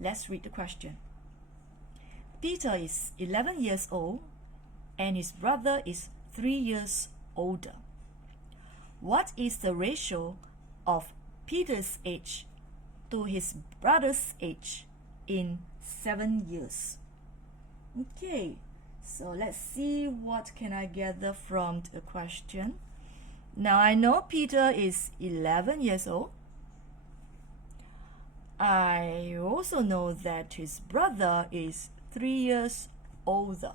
Let's read the question. Peter is 11 years old and his brother is 3 years older. What is the ratio of Peter's age to his brother's age in 7 years? Okay, so let's see what can I gather from the question. Now I know Peter is 11 years old. I also know that his brother is 3 years older.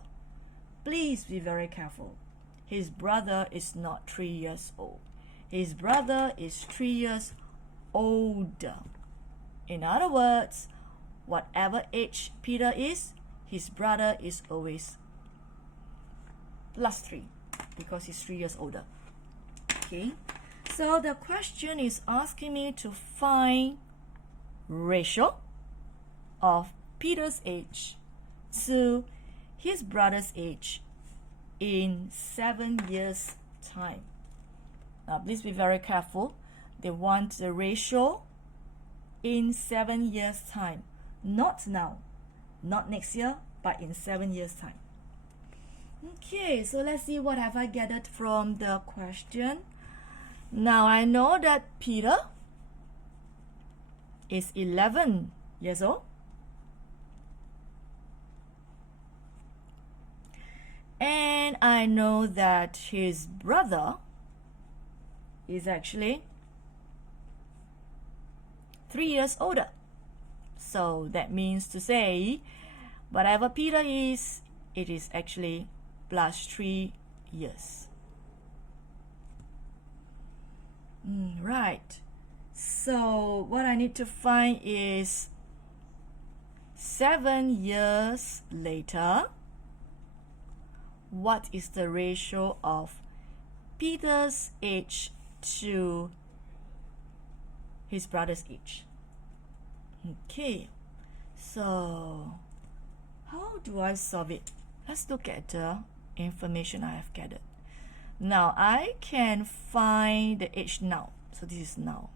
Please be very careful. His brother is not 3 years old. His brother is 3 years older. In other words, whatever age Peter is, his brother is always plus 3 because he's 3 years older. Okay, so the question is asking me to find ratio of Peter's age to his brother's age in 7 years time. Now please be very careful. They want the ratio in 7 years time, not now, not next year, but in 7 years time. Okay, so let's see what have I gathered from the question. Now I know that Peter is 11 years old and I know that his brother is actually 3 years older. So that means to say whatever Peter is, it is actually plus 3 years. Right. So what I need to find is 7 years later, what is the ratio of Peter's age to his brother's age? Okay, so how do I solve it? Let's look at the information I have gathered. Now I can find the age now. So this is now.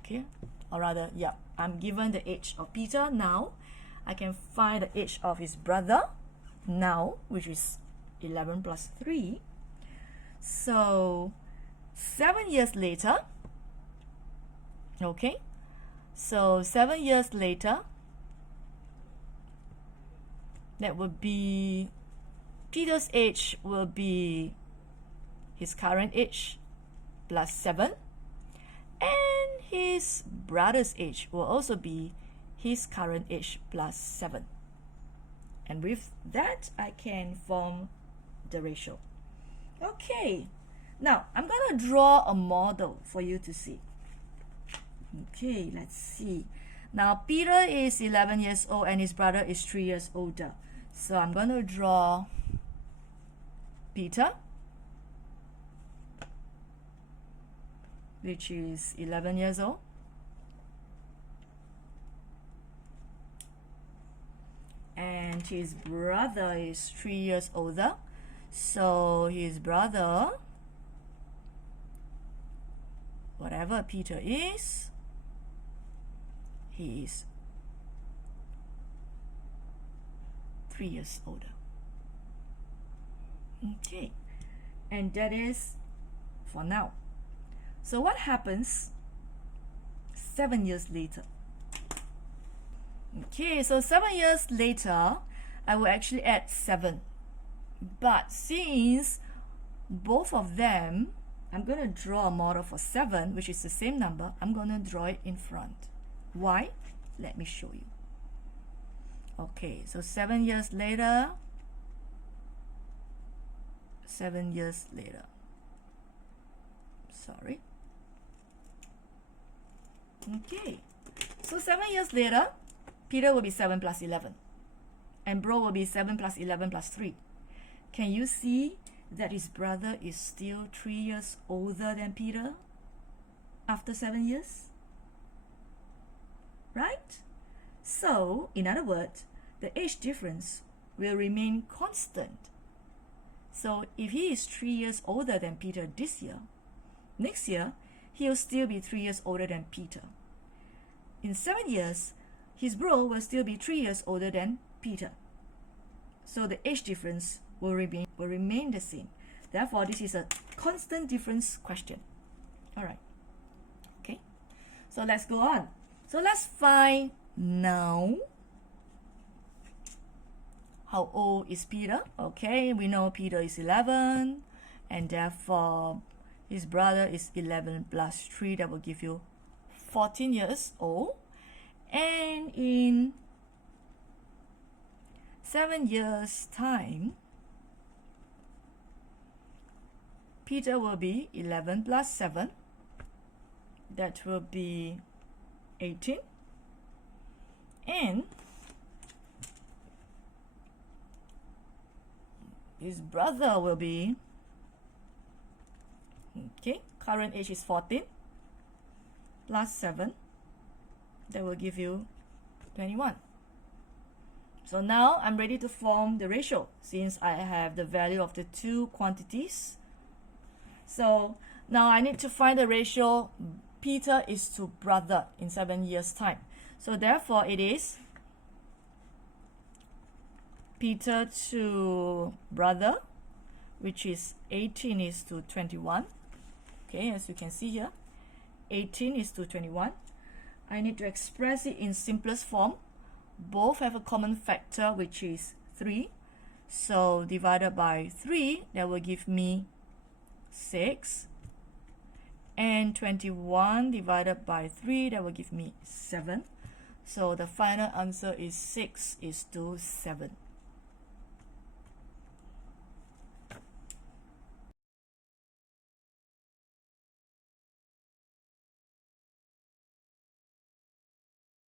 Okay, or rather, yeah, I'm given the age of Peter now. I can find the age of his brother now, which is 11 plus 3. So 7 years later, okay, so 7 years later, that would be Peter's age will be his current age plus 7, and his brother's age will also be his current age plus 7. And with that, I can form the ratio. Okay, now I'm going to draw a model for you to see. Okay, let's see. Now Peter is 11 years old and his brother is 3 years older. So I'm going to draw Peter, which is 11 years old, and his brother is 3 years older. So his brother, whatever Peter is, he is 3 years older. Okay, and that is for now. So what happens 7 years later? Okay, so 7 years later, I will actually add 7. But since both of them, I'm going to draw a model for 7, which is the same number, I'm going to draw it in front. Why? Let me show you. Okay, so 7 years later, 7 years later. Sorry. Okay, so 7 years later, Peter will be 7 plus 11. And bro will be 7 plus 11 plus 3. Can you see that his brother is still 3 years older than Peter after 7 years? Right? So, in other words, the age difference will remain constant. So, if he is 3 years older than Peter this year, next year, he'll still be 3 years older than Peter. In 7 years, his bro will still be 3 years older than Peter. So the age difference will remain the same. Therefore, this is a constant difference question. All right. Okay. So let's go on. So let's find now how old is Peter. Okay, we know Peter is 11, and therefore his brother is 11 plus 3. That will give you 14 years old. And in 7 years time, Peter will be 11 plus 7. That will be 18. And his brother will be, okay, current age is 14 plus 7. That will give you 21. So now I'm ready to form the ratio since I have the value of the two quantities. So now I need to find the ratio Peter is to brother in 7 years time. So therefore it is Peter to brother, which is 18 is to 21. Okay, as you can see here, 18 is to 21. I need to express it in simplest form. Both have a common factor, which is 3. So divided by 3, that will give me 6. And 21 divided by 3, that will give me 7. So the final answer is 6 is to 7.